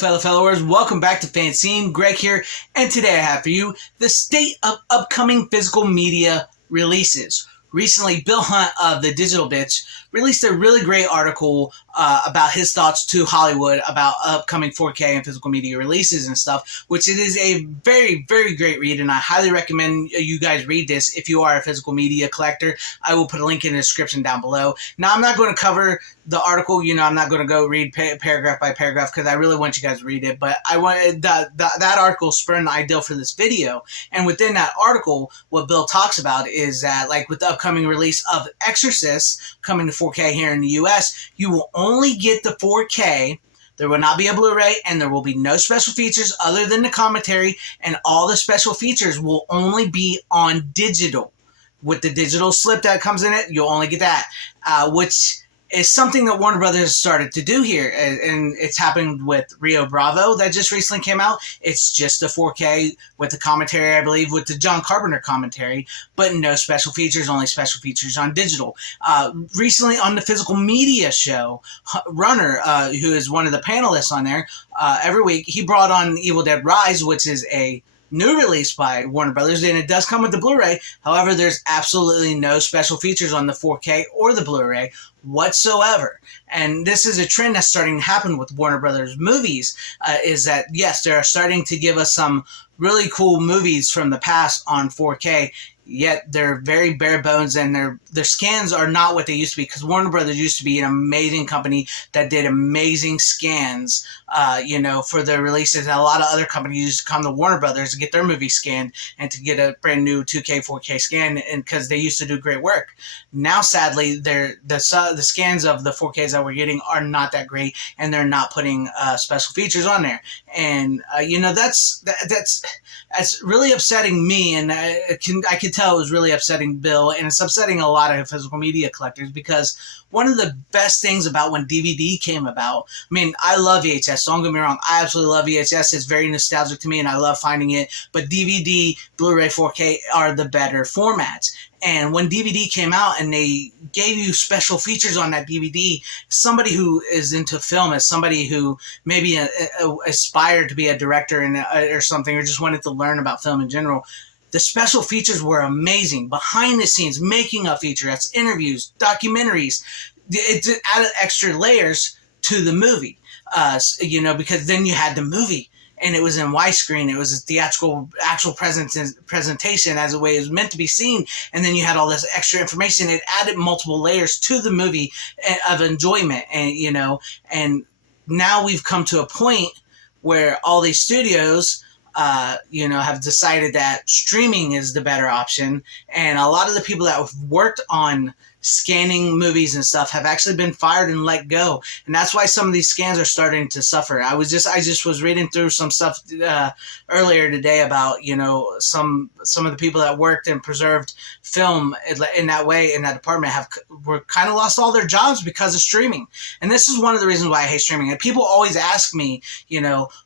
fellow followers, welcome back to FanZcene. Greg here, and today I have for you the state of upcoming physical media releases. Recently, Bill Hunt of the Digital Bitch released a really great article about his thoughts to Hollywood about upcoming 4K and physical media releases and stuff, which it is a very, very great read, and I highly recommend you guys read this if you are a physical media collector. I will put a link in the description down below. Now, I'm not going to cover the article, I'm not going to go read paragraph by paragraph because I really want you guys to read it, but I wanted that article spurred an idea for this video, and within that article, what Bill talks about is that, like, with the upcoming release of Exorcist coming to 4K here in the US, you will only get the 4K. There will not be a Blu-ray, and there will be no special features other than the commentary, and all the special features will only be on digital. With the digital slip that comes in it, you'll only get that, which is something that Warner Brothers started to do here, and it's happened with Rio Bravo that just recently came out. It's just a 4K with the commentary, I believe, with the John Carpenter commentary, but no special features, only special features on digital. Recently on the Physical Media show, Runner, who is one of the panelists on there, every week, he brought on Evil Dead Rise, which is a new release by Warner Brothers, and it does come with the Blu-ray. However, there's absolutely no special features on the 4K or the Blu-ray whatsoever. And this is a trend that's starting to happen with Warner Brothers movies, is that, yes, they're starting to give us some really cool movies from the past on 4K, yet they're very bare bones, and their scans are not what they used to be, because Warner Brothers used to be an amazing company that did amazing scans, for their releases. And a lot of other companies used to come to Warner Brothers to get their movie scanned and to get a brand new 2K, 4K scan, and because they used to do great work. Now, sadly, the scans of the 4Ks that we're getting are not that great, and they're not putting special features on there. And that's really upsetting me, and I could tell it was really upsetting Bill, and it's upsetting a lot of physical media collectors, because one of the best things about when DVD came about, I love VHS, don't get me wrong, I absolutely love VHS, it's very nostalgic to me, and I love finding it, but DVD, Blu-ray, 4K are the better formats. And when DVD came out and they gave you special features on that DVD, somebody who is into film, as somebody who maybe aspired to be a director or something, or just wanted to learn about film in general, the special features were amazing. Behind the scenes, making of featurettes, interviews, documentaries. It added extra layers to the movie, because then you had the movie, and it was in widescreen. It was a theatrical, actual presentation as the way it was meant to be seen. And then you had all this extra information. It added multiple layers to the movie of enjoyment, and now we've come to a point where all these studios have decided that streaming is the better option, and a lot of the people that have worked on scanning movies and stuff have actually been fired and let go, and that's why some of these scans are starting to suffer. I just was reading through some stuff earlier today about some of the people that worked and preserved film in that way, in that department, were kind of lost all their jobs because of streaming. And this is one of the reasons why I hate streaming. And people always ask me,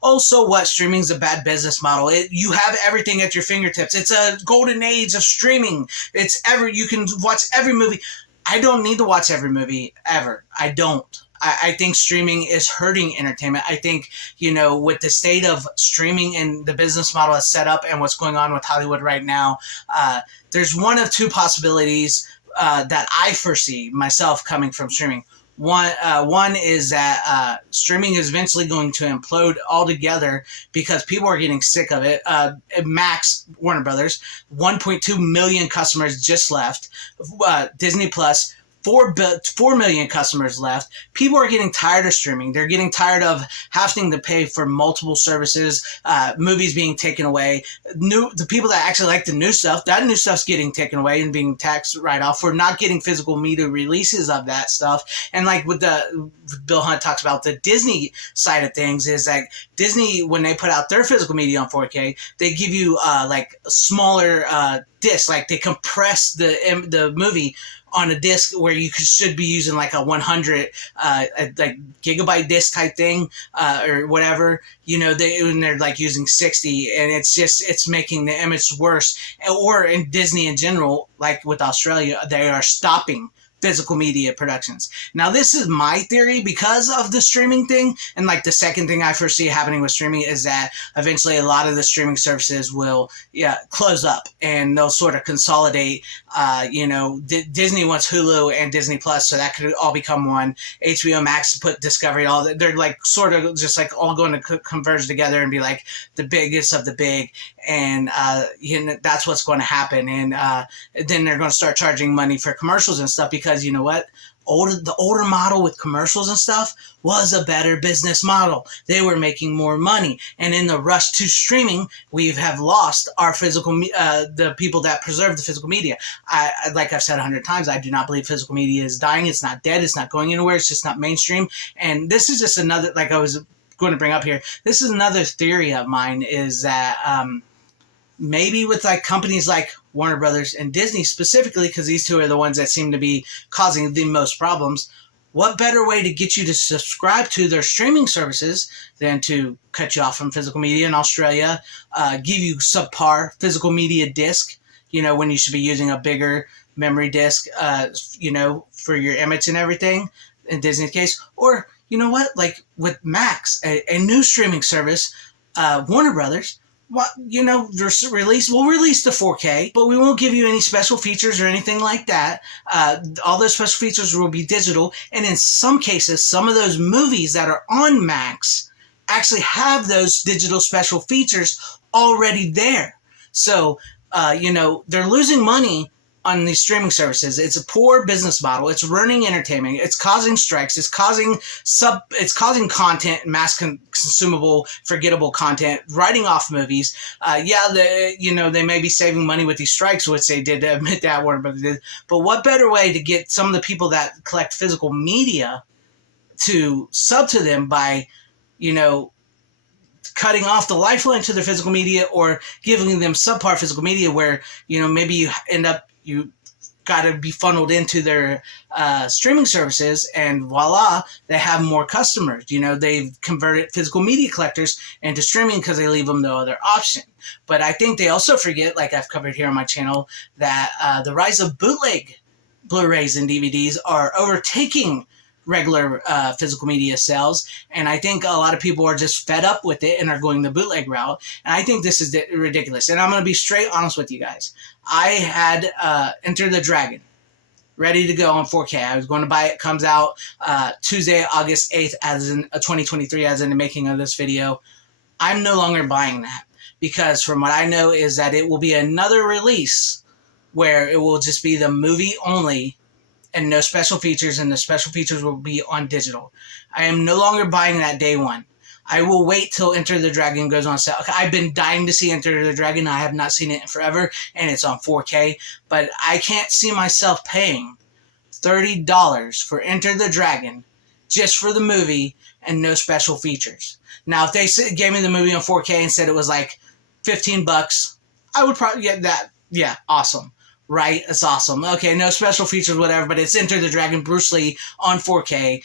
oh, so what? Streaming's a bad business model. You have everything at your fingertips. It's a golden age of streaming. You can watch every movie. I don't need to watch every movie ever. I don't. I think streaming is hurting entertainment. I think, with the state of streaming and the business model is set up and what's going on with Hollywood right now, there's one of two possibilities that I foresee myself coming from streaming. One is that streaming is eventually going to implode altogether because people are getting sick of it. Max, Warner Brothers, 1.2 million customers just left. Disney Plus, 4 million customers left. People are getting tired of streaming. They're getting tired of having to pay for multiple services, movies being taken away. The people that actually like the new stuff, that new stuff's getting taken away and being taxed right off. We're not getting physical media releases of that stuff. And like with Bill Hunt talks about the Disney side of things, is like Disney, when they put out their physical media on 4K, they give you like smaller discs, like they compress the movie on a disc where you should be using like a 100 like gigabyte disc type thing or whatever, they're like using 60, and it's making the image worse. Or in Disney in general, like with Australia, they are stopping physical media productions. Now, this is my theory because of the streaming thing. And like the second thing I foresee happening with streaming is that eventually a lot of the streaming services will close up and they'll sort of consolidate. Disney wants Hulu and Disney Plus, so that could all become one. HBO Max put Discovery, all that. They're like sort of just like all going to converge together and be like the biggest of the big. And that's what's going to happen. And then they're going to start charging money for commercials and stuff because you know what? The older model with commercials and stuff was a better business model. They were making more money. And in the rush to streaming, we have lost our the people that preserve the physical media. Like I've said 100 times, I do not believe physical media is dying. It's not dead. It's not going anywhere. It's just not mainstream. And this is just another, like I was going to bring up here, this is another theory of mine is that maybe with like companies like Warner Brothers and Disney specifically, because these two are the ones that seem to be causing the most problems, what better way to get you to subscribe to their streaming services than to cut you off from physical media in Australia, give you subpar physical media disc, when you should be using a bigger memory disc, for your image and everything, in Disney's case. Or, you know what, like with Max, a new streaming service, Warner Brothers, we'll release the 4K, but we won't give you any special features or anything like that. All those special features will be digital, and in some cases, some of those movies that are on Max actually have those digital special features already there. So, they're losing money on these streaming services. It's a poor business model. It's ruining entertainment. It's causing strikes. It's causing content, mass consumable, forgettable content, writing off movies. They may be saving money with these strikes, which they did admit that Warner Brothers did. But what better way to get some of the people that collect physical media to sub to them by, cutting off the lifeline to their physical media or giving them subpar physical media where, maybe you got to be funneled into their streaming services, and voila, they have more customers. They've converted physical media collectors into streaming because they leave them no other option. But I think they also forget, like I've covered here on my channel, that the rise of bootleg Blu-rays and DVDs are overtaking regular physical media sales, and I think a lot of people are just fed up with it and are going the bootleg route, and I think this is ridiculous. And I'm going to be straight honest with you guys. I had Enter the Dragon ready to go on 4K. I was going to buy it. Comes out Tuesday, August 8th, as in 2023, as in the making of this video. I'm no longer buying that because from what I know is that it will be another release where it will just be the movie only and no special features, and the special features will be on digital. I am no longer buying that day one. I will wait till Enter the Dragon goes on sale. I've been dying to see Enter the Dragon. I have not seen it in forever, and it's on 4K. But I can't see myself paying $30 for Enter the Dragon just for the movie and no special features. Now, if they gave me the movie on 4K and said it was like $15, I would probably get that. Yeah, awesome. Right? It's awesome. Okay, no special features, whatever, but it's Enter the Dragon, Bruce Lee on 4K.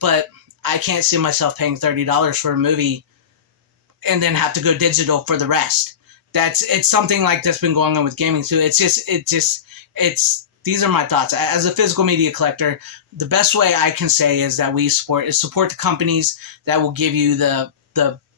But I can't see myself paying $30 for a movie and then have to go digital for the rest. It's something like that's been going on with gaming too. These are my thoughts. As a physical media collector, the best way I can say is that we support the companies that will give you the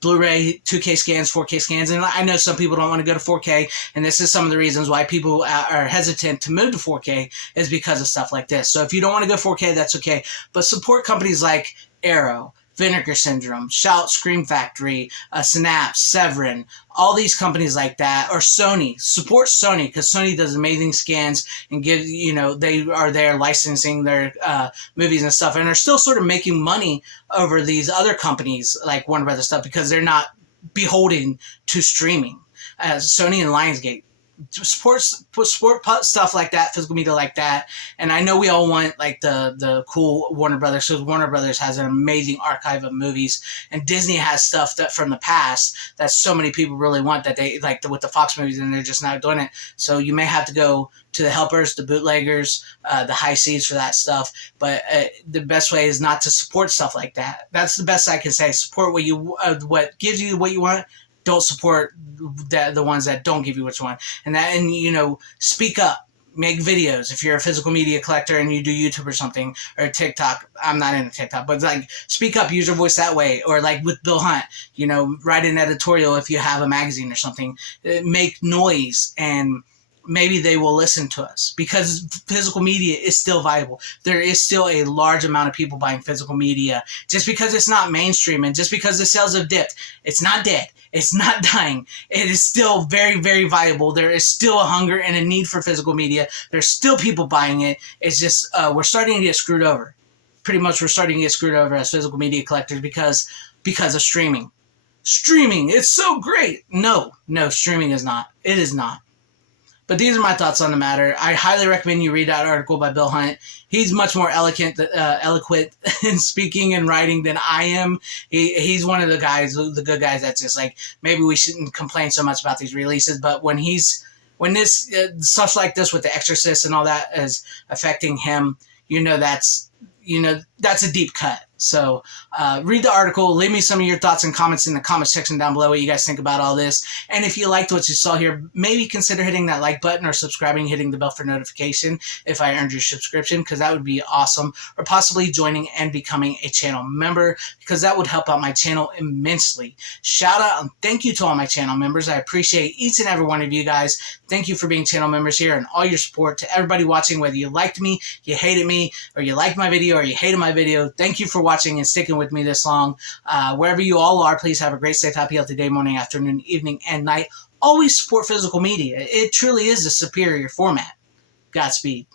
Blu-ray 2K scans, 4K scans, and I know some people don't want to go to 4K, and this is some of the reasons why people are hesitant to move to 4K is because of stuff like this. So if you don't want to go 4K, that's okay, but support companies like Arrow, Vinegar Syndrome, Shout, Scream Factory, Synapse, Severin, all these companies like that, or Sony. Support Sony because Sony does amazing scans and they are there licensing their movies and stuff, and they're still sort of making money over these other companies like Warner Brothers stuff because they're not beholden to streaming. Sony and Lionsgate. Support stuff like that, physical media like that, and I know we all want like the cool Warner Brothers, because Warner Brothers has an amazing archive of movies, and Disney has stuff that from the past that so many people really want that they like with the Fox movies, and they're just not doing it. So you may have to go to the helpers, the bootleggers, the high seas for that stuff. But the best way is not to support stuff like that. That's the best I can say. Support what gives you what you want. Don't support the ones that don't give you what you want. And speak up. make videos. If you're a physical media collector and you do YouTube or something, or TikTok, I'm not into TikTok, but like speak up, use your voice that way. Or like with Bill Hunt, write an editorial if you have a magazine or something. Make noise, and maybe they will listen to us, because physical media is still viable. There is still a large amount of people buying physical media. Just because it's not mainstream and just because the sales have dipped, it's not dead. It's not dying. It is still very, very viable. There is still a hunger and a need for physical media. There's still people buying it. It's just we're starting to get screwed over. Pretty much we're starting to get screwed over as physical media collectors because of streaming. Streaming, it's so great. No, streaming is not. It is not. But these are my thoughts on the matter. I highly recommend you read that article by Bill Hunt. He's much more eloquent in speaking and writing than I am. He's one of the good guys that's just like, maybe we shouldn't complain so much about these releases. But when this stuff like this with The Exorcist and all that is affecting him, that's a deep cut. So read the article. Leave me some of your thoughts and comments in the comment section down below what you guys think about all this. And if you liked what you saw here, maybe consider hitting that like button or subscribing, hitting the bell for notification if I earned your subscription, because that would be awesome. Or possibly joining and becoming a channel member, because that would help out my channel immensely. Shout out and thank you to all my channel members. I appreciate each and every one of you guys. Thank you for being channel members here and all your support. To everybody watching, whether you liked me, you hated me, or you liked my video or you hated my video, thank you for watching and sticking with me this long. Wherever you all are, please have a great, safe, happy, healthy day, morning, afternoon, evening, and night. Always support physical media. It truly is a superior format. Godspeed.